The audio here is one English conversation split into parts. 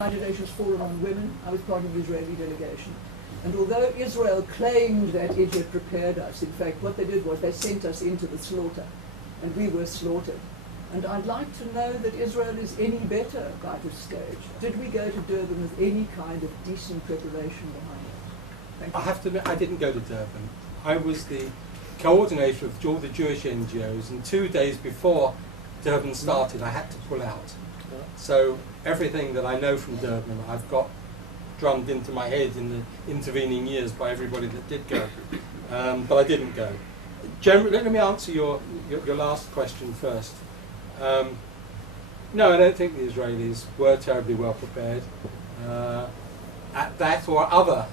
United Nations Forum on Women. I was part of the Israeli delegation. And although Israel claimed that it had prepared us, in fact, what they did was they sent us into the slaughter, and we were slaughtered. And I'd like to know that Israel is any better by this stage. Did we go to Durban with any kind of decent preparation behind us? Thank you. I have to admit, I didn't go to Durban. I was the coordinator of all the Jewish NGOs, and 2 days before Durban started, I had to pull out. So everything that I know from Durban, I've got drummed into my head in the intervening years by everybody that did go, but I didn't go. Generally, let me answer your last question first. No, I don't think the Israelis were terribly well prepared at that or other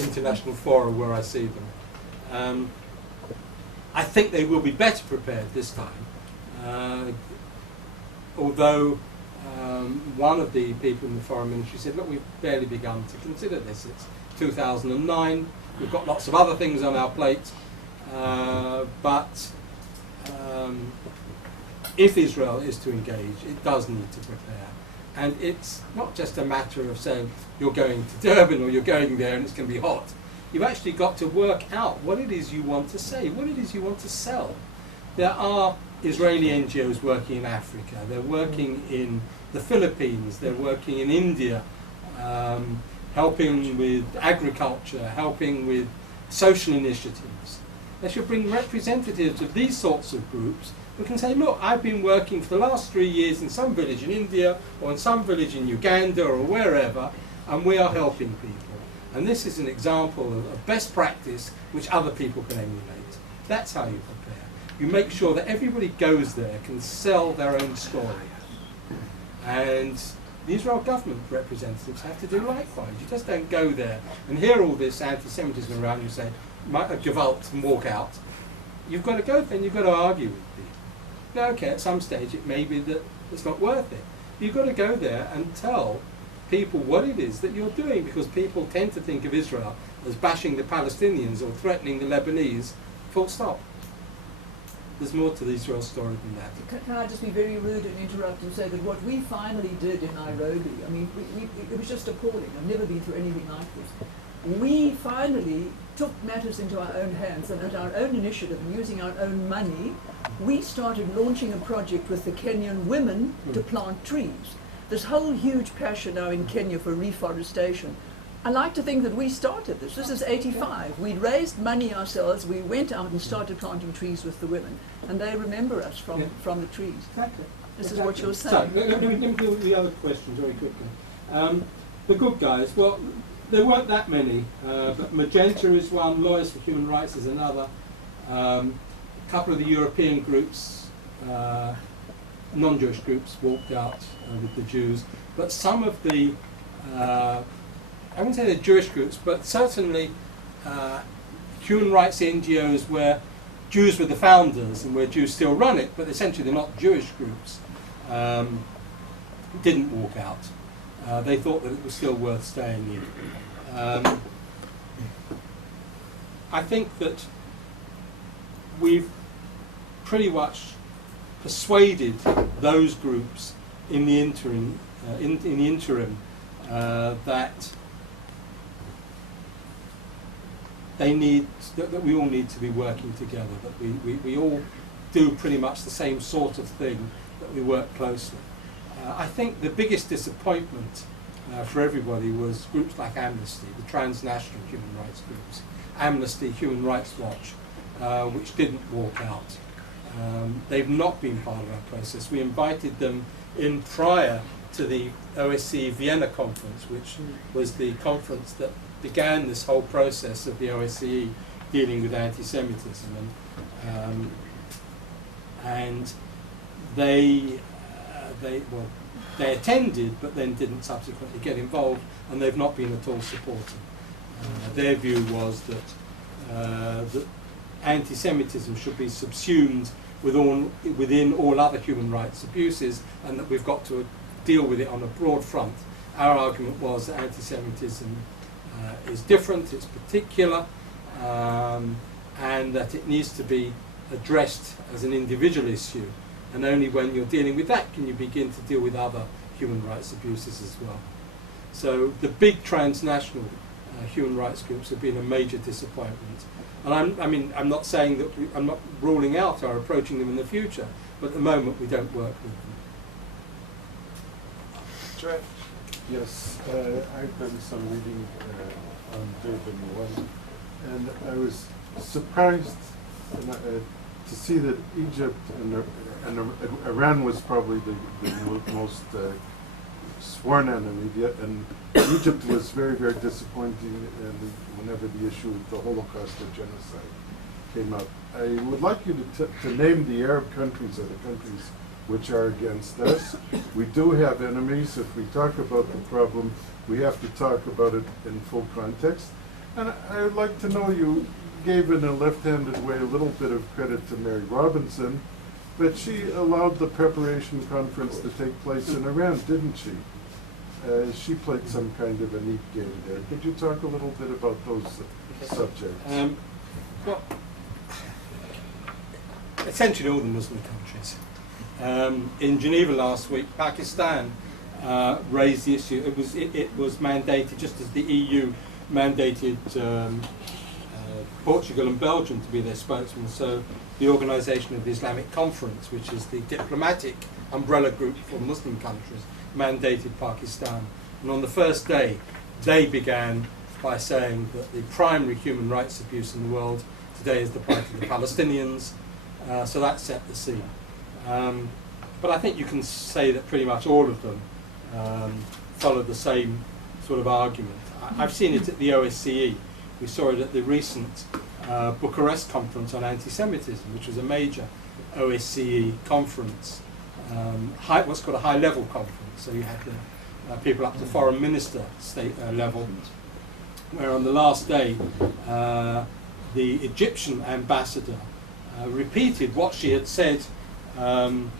international fora where I see them. I think they will be better prepared this time, although one of the people in the foreign ministry said, look, we've barely begun to consider this. It's 2009, we've got lots of other things on our plate, but if Israel is to engage, it does need to prepare. And it's not just a matter of saying you're going to Durban or you're going there and it's going to be hot. You've actually got to work out what it is you want to say, what it is you want to sell. There are Israeli NGOs working in Africa, they're working in the Philippines, they're working in India, helping with agriculture, helping with social initiatives. They should bring representatives of these sorts of groups who can say, look, I've been working for the last 3 years in some village in India or in some village in Uganda or wherever, and we are helping people. And this is an example of best practice which other people can emulate. That's how you prepare. You make sure that everybody goes there can sell their own story. And the Israel government representatives have to do likewise. You just don't go there and hear all this anti-Semitism around you say, gewalt, and walk out. You've got to go there and you've got to argue with people. Now, okay, at some stage it may be that it's not worth it. You've got to go there and tell people what it is that you're doing, because people tend to think of Israel as bashing the Palestinians or threatening the Lebanese, full stop. There's more to the Israel story than that. Can I just be very rude and interrupt and say that what we finally did in Nairobi, I mean, it was just appalling. I've never been through anything like this. We finally took matters into our own hands, and at our own initiative and using our own money, we started launching a project with the Kenyan women to plant trees. This whole huge passion now in Kenya for reforestation. I like to think that we started this. This is 85. We raised money ourselves. We went out and started planting trees with the women. And they remember us from the trees. Exactly. This is what you're saying. So, let me deal with the other question very quickly. The good guys, well, there weren't that many, but Magenta is one, Lawyers for Human Rights is another. A couple of the European groups, non-Jewish groups, walked out with the Jews. But some of the I wouldn't say they're Jewish groups, but certainly human rights NGOs where Jews were the founders and where Jews still run it, but essentially they're not Jewish groups, didn't walk out. They thought that it was still worth staying in. I think that we've pretty much persuaded those groups in the interim, that that we all need to be working together, that we all do pretty much the same sort of thing, that we work closely. I think the biggest disappointment for everybody was groups like Amnesty, the transnational human rights groups, Amnesty, Human Rights Watch, which didn't walk out. They've not been part of our process. We invited them in prior to the OSCE Vienna conference, which was the conference that began this whole process of the OSCE dealing with anti-Semitism, and they attended, but then didn't subsequently get involved, and they've not been at all supportive. Their view was that anti-Semitism should be subsumed within all other human rights abuses, and that we've got to deal with it on a broad front. Our argument was that anti-Semitism is different, it's particular, and that it needs to be addressed as an individual issue, and only when you're dealing with that can you begin to deal with other human rights abuses as well. So the big transnational human rights groups have been a major disappointment. And I'm not saying that I'm not ruling out our approaching them in the future, but at the moment we don't work with them. Jeff? Yes, I've done some reading on Durban Whine, and I was surprised to see that Egypt and Iran was probably the most sworn enemy, and Egypt was very, very disappointing whenever the issue of the Holocaust Genocide came up. I would like you to name the Arab countries or the countries which are against us. We do have enemies. If we talk about the problem, we have to talk about it in full context. And I would like to know, you gave in a left-handed way a little bit of credit to Mary Robinson, but she allowed the preparation conference to take place in Iran, didn't she? She played some kind of a neat game there. Could you talk a little bit about those subjects? Well, essentially all the Muslim countries. In Geneva last week, Pakistan raised the issue. It was mandated, just as the EU mandated Portugal and Belgium to be their spokesmen. So the Organisation of the Islamic Conference, which is the diplomatic umbrella group for Muslim countries, mandated Pakistan. And on the first day, they began by saying that the primary human rights abuse in the world today is the plight of the Palestinians. So that set the scene. But I think you can say that pretty much all of them followed the same sort of argument. I've seen it at the OSCE. We saw it at the recent Bucharest conference on anti-Semitism, which was a major OSCE conference, what's called a high-level conference. So you had the people up to foreign minister state level, where on the last day the Egyptian ambassador repeated what she had said 2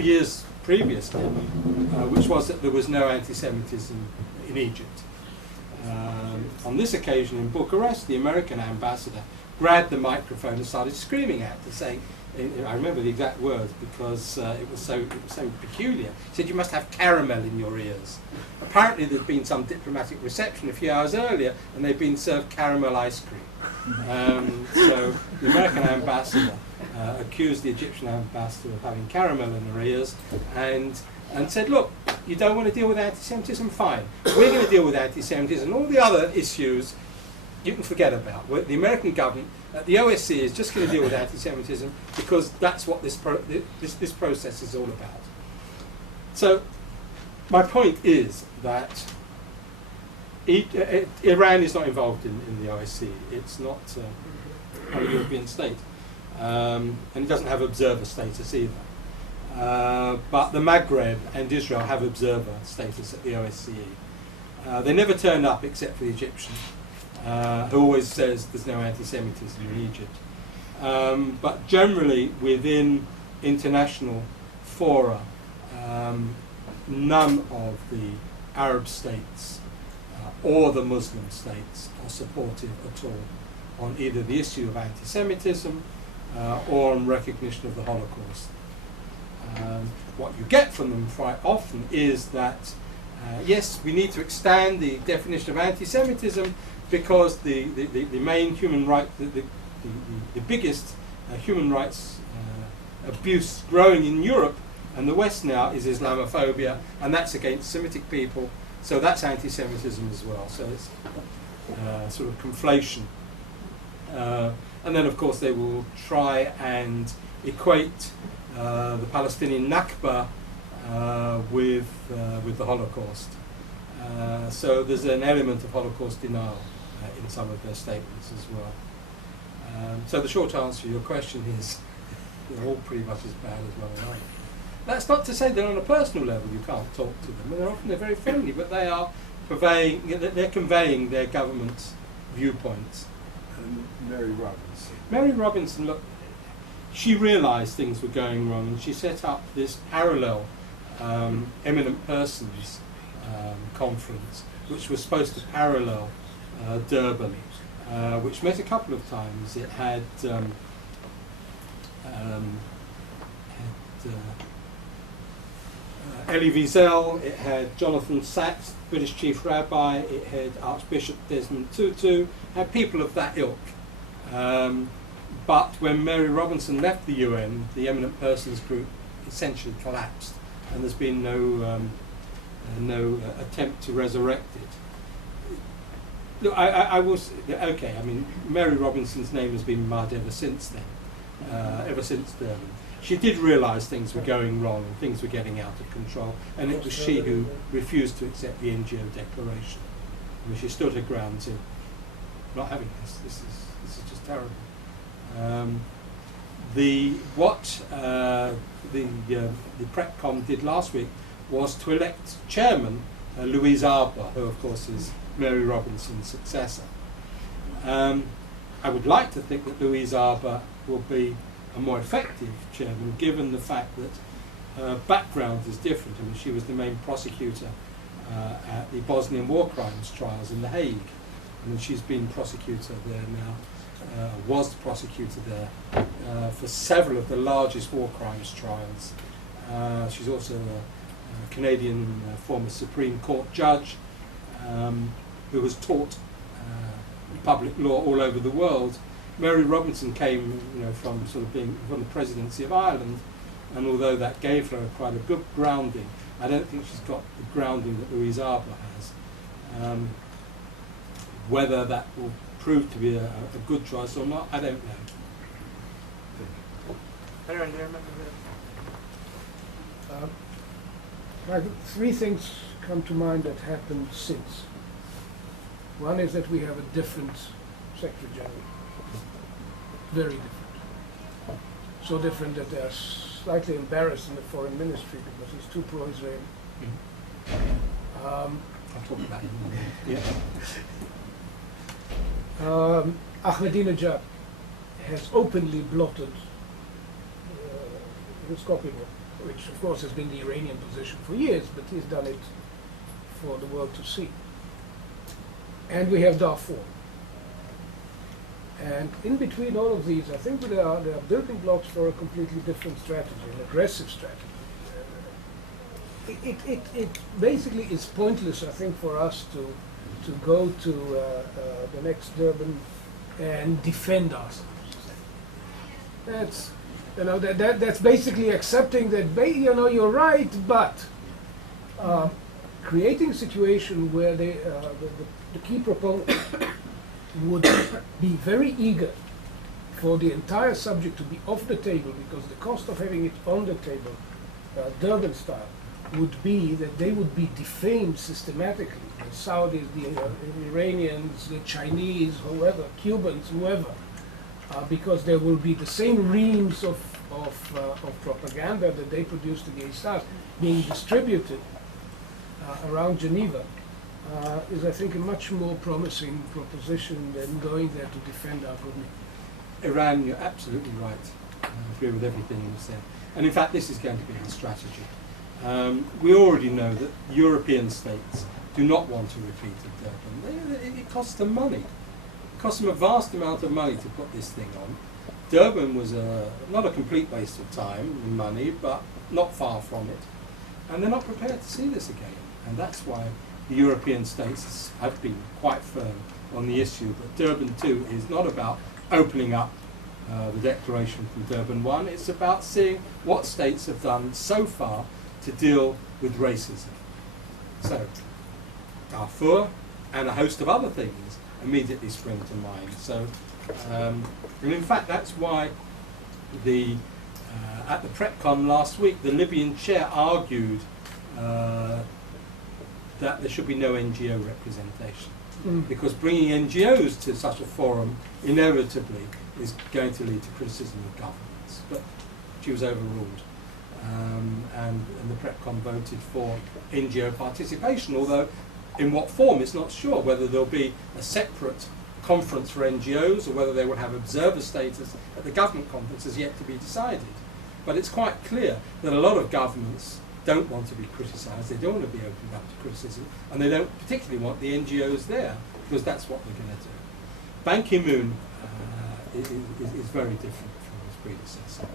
years previously, which was that there was no anti-Semitism in Egypt. On this occasion in Bucharest, the American ambassador grabbed the microphone and started screaming at her, saying, I remember the exact words because it was so peculiar. He said, "You must have caramel in your ears." Apparently there'd been some diplomatic reception a few hours earlier and they'd been served caramel ice cream. So the American ambassador accused the Egyptian ambassador of having caramel in her ears and said, "Look, you don't want to deal with anti-Semitism? Fine. We're going to deal with anti-Semitism. All the other issues you can forget about. The American government, the OSCE, is just going to deal with anti-Semitism because that's what this process is all about." So my point is that Iran is not involved in the OSCE. It's not a European state. And it doesn't have observer status either. But the Maghreb and Israel have observer status at the OSCE. They never turn up except for the Egyptian, who always says there's no anti-Semitism in Egypt. But generally within international fora, none of the Arab states or the Muslim states are supportive at all on either the issue of anti-Semitism or on recognition of the Holocaust. What you get from them quite often is that yes, we need to extend the definition of anti-Semitism because the main human right, the biggest human rights abuse growing in Europe and the West now is Islamophobia, and that's against Semitic people, so that's anti-Semitism as well. So it's sort of conflation. And then of course they will try and equate the Palestinian Nakba with the Holocaust. So there's an element of Holocaust denial in some of their statements as well. So the short answer to your question is they're all pretty much as bad as one another. That's not to say that on a personal level you can't talk to them, and they're very friendly, but they are conveying their government's viewpoints. And Mary Robinson. Mary Robinson, look, she realised things were going wrong, and she set up this parallel eminent persons conference, which was supposed to parallel Durban, which met a couple of times. It had Elie Wiesel, it had Jonathan Sacks, British Chief Rabbi, it had Archbishop Desmond Tutu, had people of that ilk. But when Mary Robinson left the UN, the Eminent Persons Group essentially collapsed, and there's been no attempt to resurrect it. Look, I will okay. I mean, Mary Robinson's name has been mud ever since then, ever since Durban. She did realise things were going wrong and things were getting out of control, and it was she who refused to accept the NGO declaration. I mean, she stood her ground to not having this. This is just terrible. The PrepCom did last week was to elect chairman Louise Arbour, who of course is Mary Robinson's successor. I would like to think that Louise Arbour will be a more effective chairman, given the fact that her background is different. I mean, she was the main prosecutor at the Bosnian war crimes trials in The Hague, and she's been prosecutor there now. Was the prosecutor there for several of the largest war crimes trials. She's also a Canadian former Supreme Court judge who has taught public law all over the world. Mary Robinson came, from sort of being from the presidency of Ireland, and although that gave her quite a good grounding, I don't think she's got the grounding that Louise Arbour has. Whether that will prove to be a good choice or not, I don't know. Anyone, do you remember Three things come to mind that happened since. One is that we have a different Secretary General. Very different. So different that they're slightly embarrassed in the foreign ministry because he's too pro-Israeli. I'll talk about it in a minute. Yeah. Ahmadinejad has openly blotted his copying, which of course has been the Iranian position for years, but he's done it for the world to see. And we have Darfur. And in between all of these, I think there are building blocks for a completely different strategy, an aggressive strategy. It basically is pointless, I think, for us to go to the next Durban and defend ourselves. That's basically accepting that you're right, but creating a situation where the key proponent would be very eager for the entire subject to be off the table, because the cost of having it on the table, Durban style, would be that they would be defamed systematically. The Saudis, the Iranians, the Chinese, whoever, Cubans, whoever, because there will be the same reams of propaganda that they produced against us being distributed around Geneva. Is, I think, a much more promising proposition than going there to defend our good name. Iran, you're absolutely right. I agree with everything you said. And in fact, this is going to be our strategy. We already know that European states do not want to repeat of Durban. It costs them money. It costs them a vast amount of money to put this thing on. Durban was not a complete waste of time and money, but not far from it. And they're not prepared to see this again. And that's why the European states have been quite firm on the issue. But Durban 2 is not about opening up the declaration from Durban 1. It's about seeing what states have done so far to deal with racism. So, Darfur and a host of other things immediately spring to mind. So, and in fact, that's why at the PrepCon last week, the Libyan chair argued that there should be no NGO representation, because bringing NGOs to such a forum inevitably is going to lead to criticism of governments. But she was overruled, and the PrepCon voted for NGO participation, although in what form it's not sure, whether there'll be a separate conference for NGOs or whether they will have observer status at the government conference is yet to be decided. But it's quite clear that a lot of governments don't want to be criticised, they don't want to be opened up to criticism, and they don't particularly want the NGOs there, because that's what they're going to do. Ban Ki-moon is very different from his predecessor.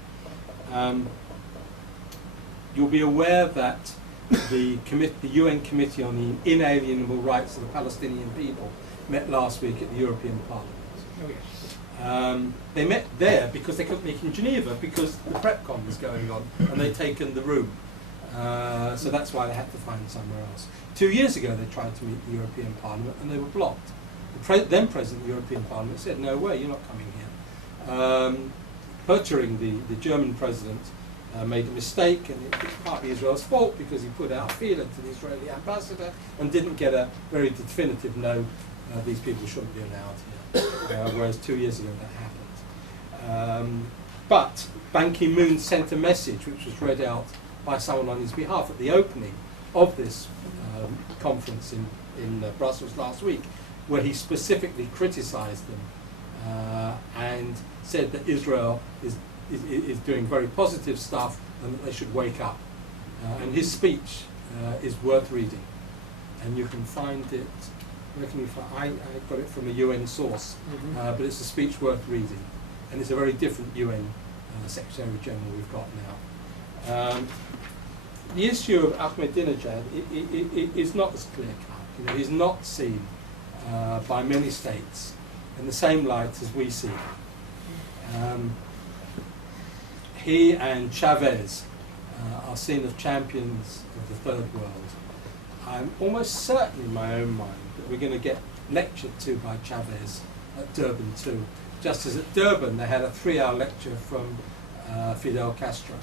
You'll be aware that the UN Committee on the Inalienable Rights of the Palestinian People met last week at the European Parliament. Oh, yes. They met there because they couldn't meet in Geneva because the PrepCon was going on and they'd taken the room. So that's why they had to find somewhere else. 2 years ago they tried to meet the European Parliament and they were blocked. The then President of the European Parliament said, no way, you're not coming here. Pöttering, the German president, made a mistake, and it's partly Israel's fault because he put out a feeler to the Israeli ambassador and didn't get a very definitive no, these people shouldn't be allowed here, whereas 2 years ago that happened. But Ban Ki-moon sent a message which was read out by someone on his behalf at the opening of this conference in Brussels last week, where he specifically criticized them and said that Israel is doing very positive stuff and that they should wake up. And his speech is worth reading. And you can find it, where can you find, I got it from a UN source, but it's a speech worth reading. And it's a very different UN Secretary General we've got now. The issue of Ahmadinejad is not as clear cut. You know, he's not seen by many states in the same light as we see him. He and Chavez are seen as champions of the third world. I'm almost certain in my own mind that we're going to get lectured to by Chavez at Durban too. Just as at Durban they had a 3-hour lecture from Fidel Castro.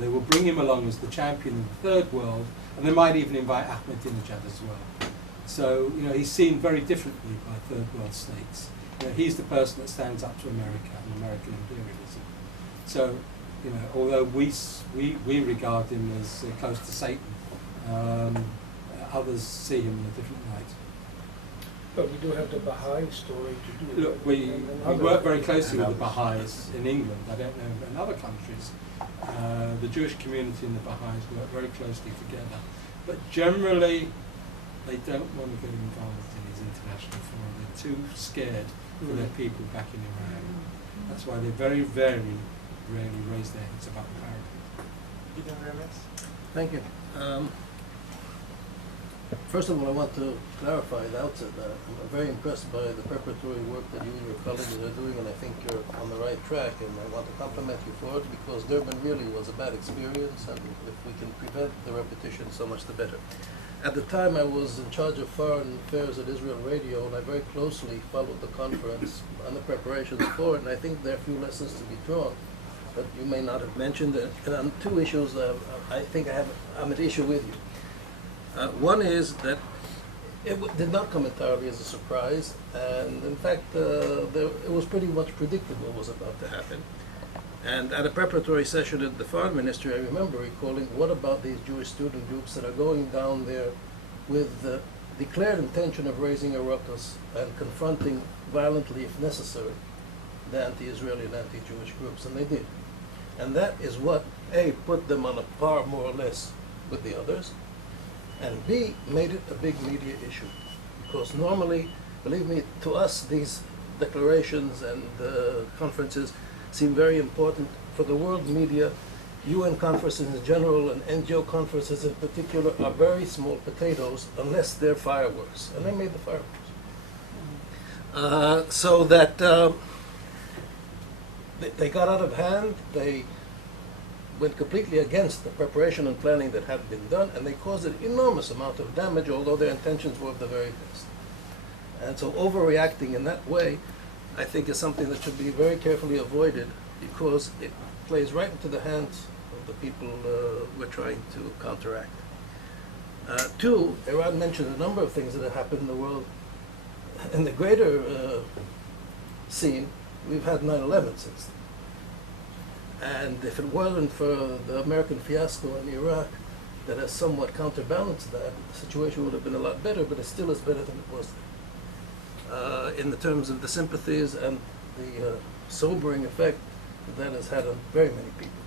They will bring him along as the champion of the third world, and they might even invite Ahmadinejad as well. So, you know, he's seen very differently by third world states. You know, he's the person that stands up to America and American imperialism. So, you know, although we regard him as close to Satan, others see him in a different light. But we do have the Baha'i story to do. Look, we work very closely with the Baha'is in England. I don't know in other countries. The Jewish community and the Baha'is work very closely together. But generally, they don't want to get involved in these international fora. They're too scared for their people back in Iran. That's why they very, very rarely raise their heads above the parapet. Thank you. First of all, I want to clarify at the outset that I'm very impressed by the preparatory work that you and your colleagues are doing, and I think you're on the right track, and I want to compliment you for it, because Durban really was a bad experience, and if we can prevent the repetition, so much the better. At the time, I was in charge of foreign affairs at Israel Radio, and I very closely followed the conference and the preparations for it, and I think there are a few lessons to be drawn that you may not have mentioned. And on two issues, I think I'm at issue with you. One is that it did not come entirely as a surprise, and in fact, it was pretty much predictable what was about to happen. And at a preparatory session at the foreign ministry, I remember recalling, what about these Jewish student groups that are going down there with the declared intention of raising a ruckus and confronting violently, if necessary, the anti-Israeli and anti-Jewish groups, and they did. And that is what, A, put them on a par, more or less, with the others, and B, made it a big media issue. Because normally, believe me, to us, these declarations and conferences seem very important. For the world media, UN conferences in general and NGO conferences in particular are very small potatoes unless they're fireworks. And they made the fireworks. So that they got out of hand, they went completely against the preparation and planning that had been done, and they caused an enormous amount of damage, although their intentions were of the very best. And so overreacting in that way, I think, is something that should be very carefully avoided, because it plays right into the hands of the people we're trying to counteract. Two, Iran mentioned a number of things that have happened in the world. In the greater scene, we've had 9/11 since then. And if it wasn't for the American fiasco in Iraq that has somewhat counterbalanced that, the situation would have been a lot better, but it still is better than it was then. In the terms of the sympathies and the sobering effect that has had on very many people.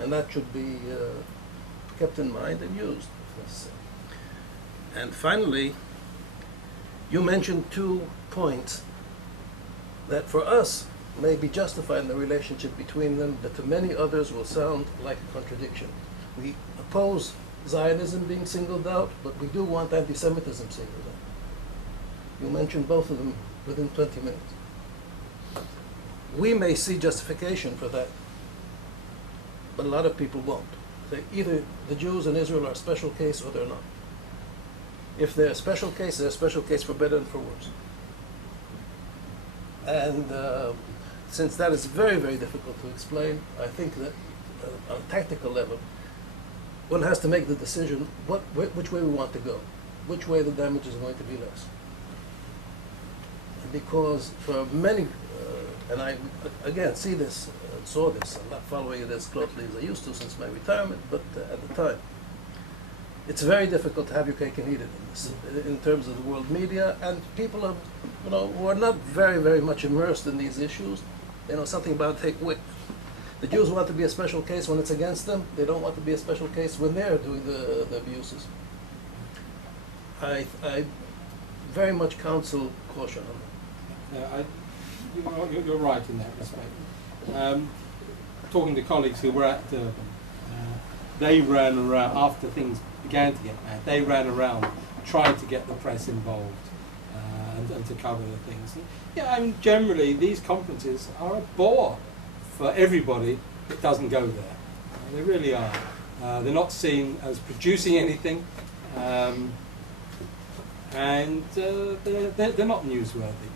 And that should be kept in mind and used, if necessary. And finally, you mentioned 2 points that for us may be justified in the relationship between them, but to many others will sound like a contradiction. We oppose Zionism being singled out, but we do want anti-Semitism singled out. You mentioned both of them within 20 minutes. We may see justification for that, but a lot of people won't. Either the Jews in Israel are a special case or they're not. If they're a special case, they're a special case for better and for worse. And since that is very, very difficult to explain, I think that on a tactical level, one has to make the decision which way we want to go, which way the damage is going to be less. Because for many, and I again see this, saw this, I'm not following it as closely as I used to since my retirement, but at the time, it's very difficult to have your cake and eat it in this, in terms of the world media, and people are, who are not very, very much immersed in these issues. They know something about take wit. The Jews want to be a special case when it's against them. They don't want to be a special case when they're doing the abuses. I very much counsel caution on that. You're right in that respect. Talking to colleagues who were at Durban, they ran around, after things began to get bad, they ran around trying to get the press involved and to cover the things. And, yeah, I mean, generally these conferences are a bore for everybody that doesn't go there. They really are. They're not seen as producing anything, and they're not newsworthy.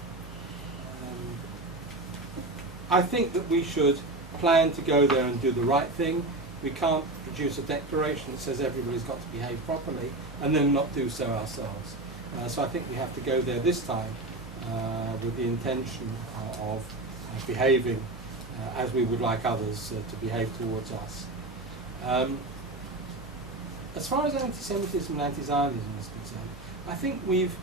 I think that we should plan to go there and do the right thing. We can't produce a declaration that says everybody's got to behave properly and then not do so ourselves. So I think we have to go there this time with the intention of behaving as we would like others to behave towards us. As far as anti-Semitism and anti-Zionism is concerned, I think we've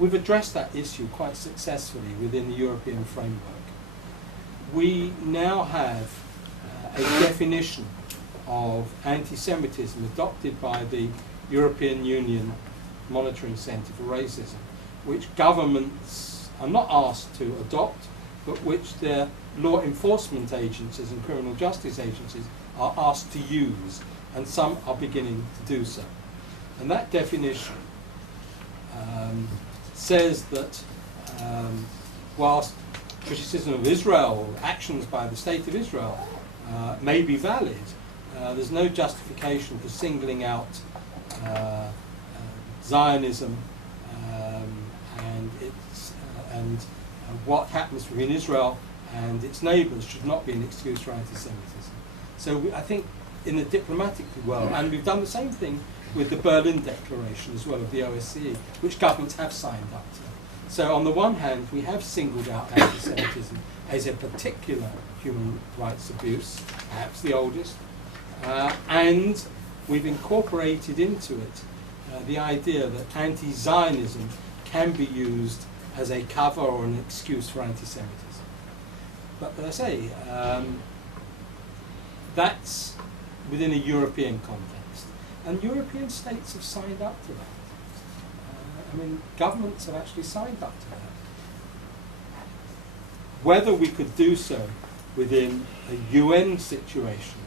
addressed that issue quite successfully within the European framework. We now have a definition of anti-Semitism adopted by the European Union Monitoring Centre for Racism, which governments are not asked to adopt, but which their law enforcement agencies and criminal justice agencies are asked to use, and some are beginning to do so. And that definition says that whilst criticism of Israel, actions by the State of Israel, may be valid, there's no justification for singling out Zionism and what happens within Israel and its neighbours should not be an excuse for anti-Semitism. So I think in the diplomatic world, and we've done the same thing with the Berlin Declaration as well of the OSCE, which governments have signed up to. So on the one hand, we have singled out anti-Semitism as a particular human rights abuse, perhaps the oldest, and we've incorporated into it the idea that anti-Zionism can be used as a cover or an excuse for anti-Semitism. But as I say, that's within a European context, and European states have signed up to that. I mean, governments have actually signed up to that. Whether we could do so within a UN situation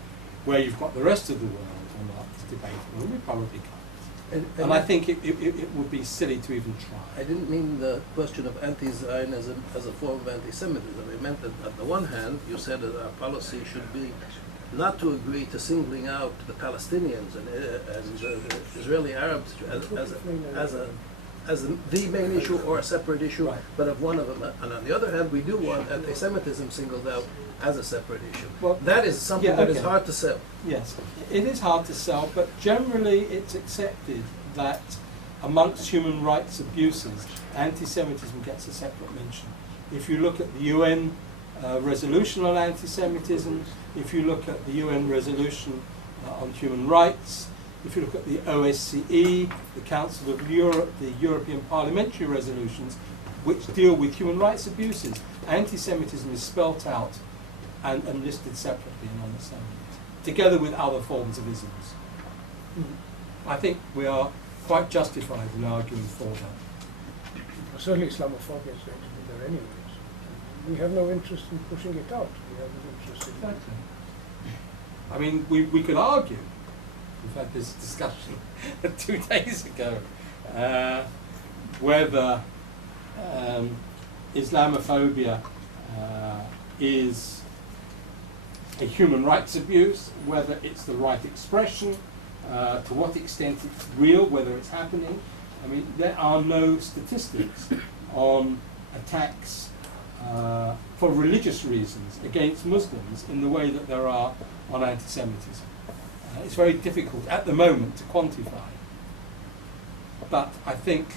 where you've got the rest of the world or not is debatable, we probably can't. And I think it would be silly to even try. I didn't mean the question of anti-Zionism as a form of anti-Semitism. I meant that on the one hand, you said that our policy should be not to agree to singling out the Palestinians and Israeli Arabs as the main issue or a separate issue, right, but of one of them. And on the other hand, we do want anti-Semitism singled out as a separate issue. Well, that is something that is hard to sell. Yes, it is hard to sell, but generally it's accepted that amongst human rights abuses, anti-Semitism gets a separate mention. If you look at the UN resolution on anti-Semitism, if you look at the UN resolution on human rights, if you look at the OSCE, the Council of Europe, the European parliamentary resolutions, which deal with human rights abuses, anti-Semitism is spelt out and listed separately in the same, together with other forms of isms. I think we are quite justified in arguing for that. Certainly Islamophobia is going to be there anyways. We have no interest in pushing it out. We have an interest in I mean, we could argue, we've had this discussion 2 days ago, whether Islamophobia is a human rights abuse, whether it's the right expression, to what extent it's real, whether it's happening. I mean, there are no statistics on attacks for religious reasons against Muslims in the way that there are on anti-Semitism. It's very difficult at the moment to quantify. But I think,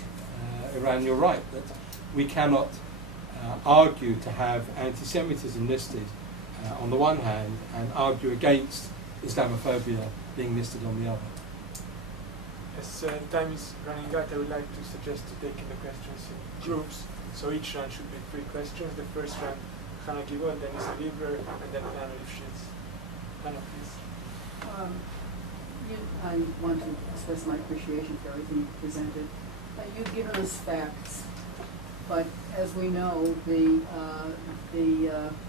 Iran, you're right, that we cannot argue to have anti-Semitism listed on the one hand and argue against Islamophobia being listed on the other. As time is running out, I would like to suggest to take the questions in groups. So each round should be 3 questions. The first round, Hannah Givo, and then Isa Lieber, and then Anna Lifshitz. Hannah, please. I want to express my appreciation for everything you've presented. You've given us facts, but as we know,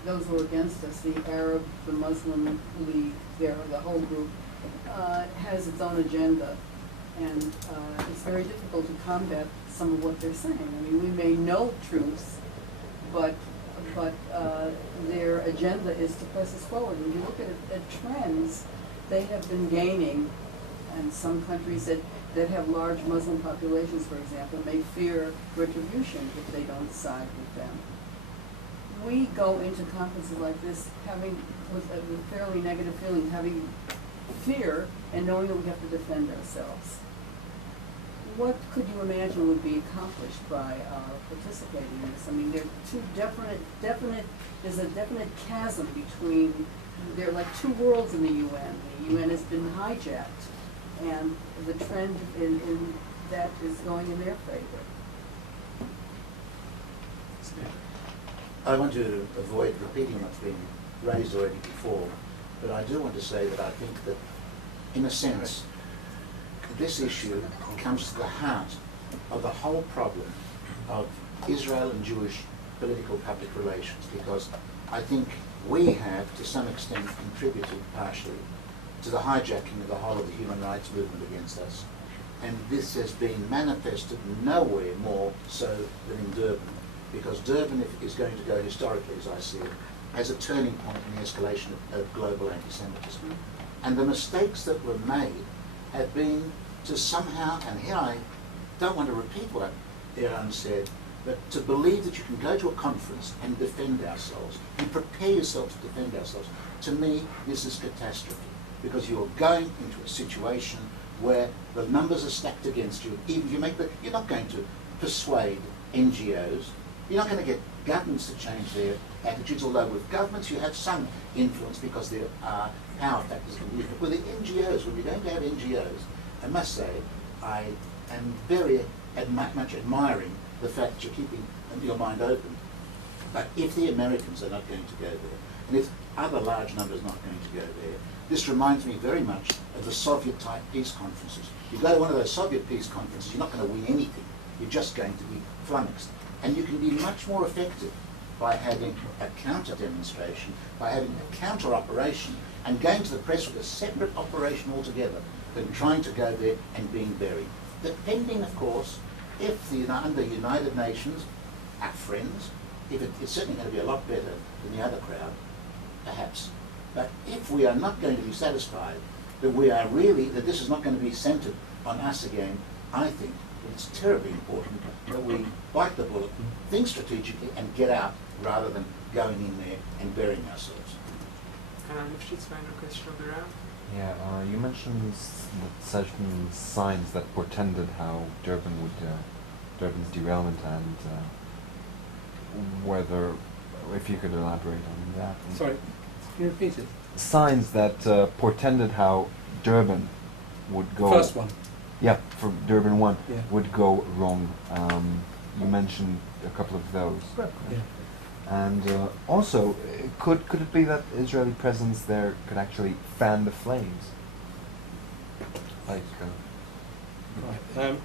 those who are against us, the Arab, the Muslim League, the whole group, has its own agenda, and it's very difficult to combat some of what they're saying. I mean, we may know truths, but their agenda is to press us forward. When you look at trends, they have been gaining, and some countries that have large Muslim populations, for example, may fear retribution if they don't side with them. We go into conferences like this with a fairly negative feeling, having fear and knowing that we have to defend ourselves. What could you imagine would be accomplished by participating in this? I mean, there are two there's a definite chasm between, there are like 2 worlds in the UN. The UN has been hijacked, and the trend in that is going in their favor. I want to avoid repeating what's been raised already before, but I do want to say that I think that, in a sense, this issue comes to the heart of the whole problem of Israel and Jewish political public relations, because I think we have, to some extent, contributed partially to the hijacking of the whole of the human rights movement against us. And this has been manifested nowhere more so than in Durban, because Durban is going to go historically, as I see it, as a turning point in the escalation of global anti-Semitism. And the mistakes that were made have been to somehow, and here I don't want to repeat what Iran said, but to believe that you can go to a conference and defend ourselves, and prepare yourself to defend ourselves. To me, this is catastrophe, because you're going into a situation where the numbers are stacked against you. Even if you you're not going to persuade NGOs. You're not going to get governments to change their attitudes, although with governments you have some influence because there are power factors. With the NGOs, when you're going to have NGOs, I must say, I am very much admiring the fact that you're keeping your mind open. But if the Americans are not going to go there, and if other large numbers are not going to go there, this reminds me very much of the Soviet-type peace conferences. You go to one of those Soviet peace conferences, you're not going to win anything. You're just going to be flummoxed. And you can be much more effective by having a counter-demonstration, by having a counter-operation, and going to the press with a separate operation altogether than trying to go there and being buried. Depending, of course, if under United Nations, our friends, it's certainly going to be a lot better than the other crowd, perhaps. But if we are not going to be satisfied that this is not going to be centered on us again, I think it's terribly important that we bite the bullet, think strategically, and get out rather than going in there and burying ourselves. Anna Lifshitz, final question of the round. Yeah, you mentioned certain signs that portended how Durban's derailment, and whether, if you could elaborate on that. Sorry, can you repeat it? Signs that portended how Durban would go. First one. Yeah, for Durban 1 Yeah. would go wrong. You mentioned a couple of those. Yeah. And also, could it be that Israeli presence there could actually fan the flames? Like. Right.